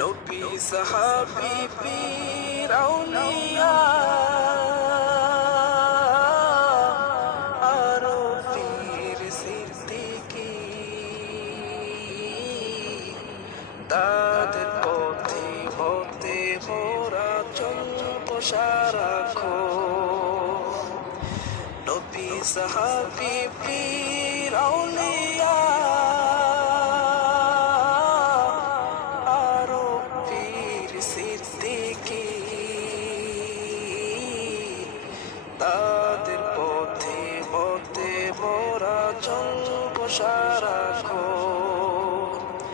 নবী সাহাবী পীর আউলিয়া আরো পীর সিদ্দিকী তাদের পথে পথে মোরা চলব সারাক্ষণ। নবী সাহাবী পীর আউলিয়া আরো পীর সিদ্দিকী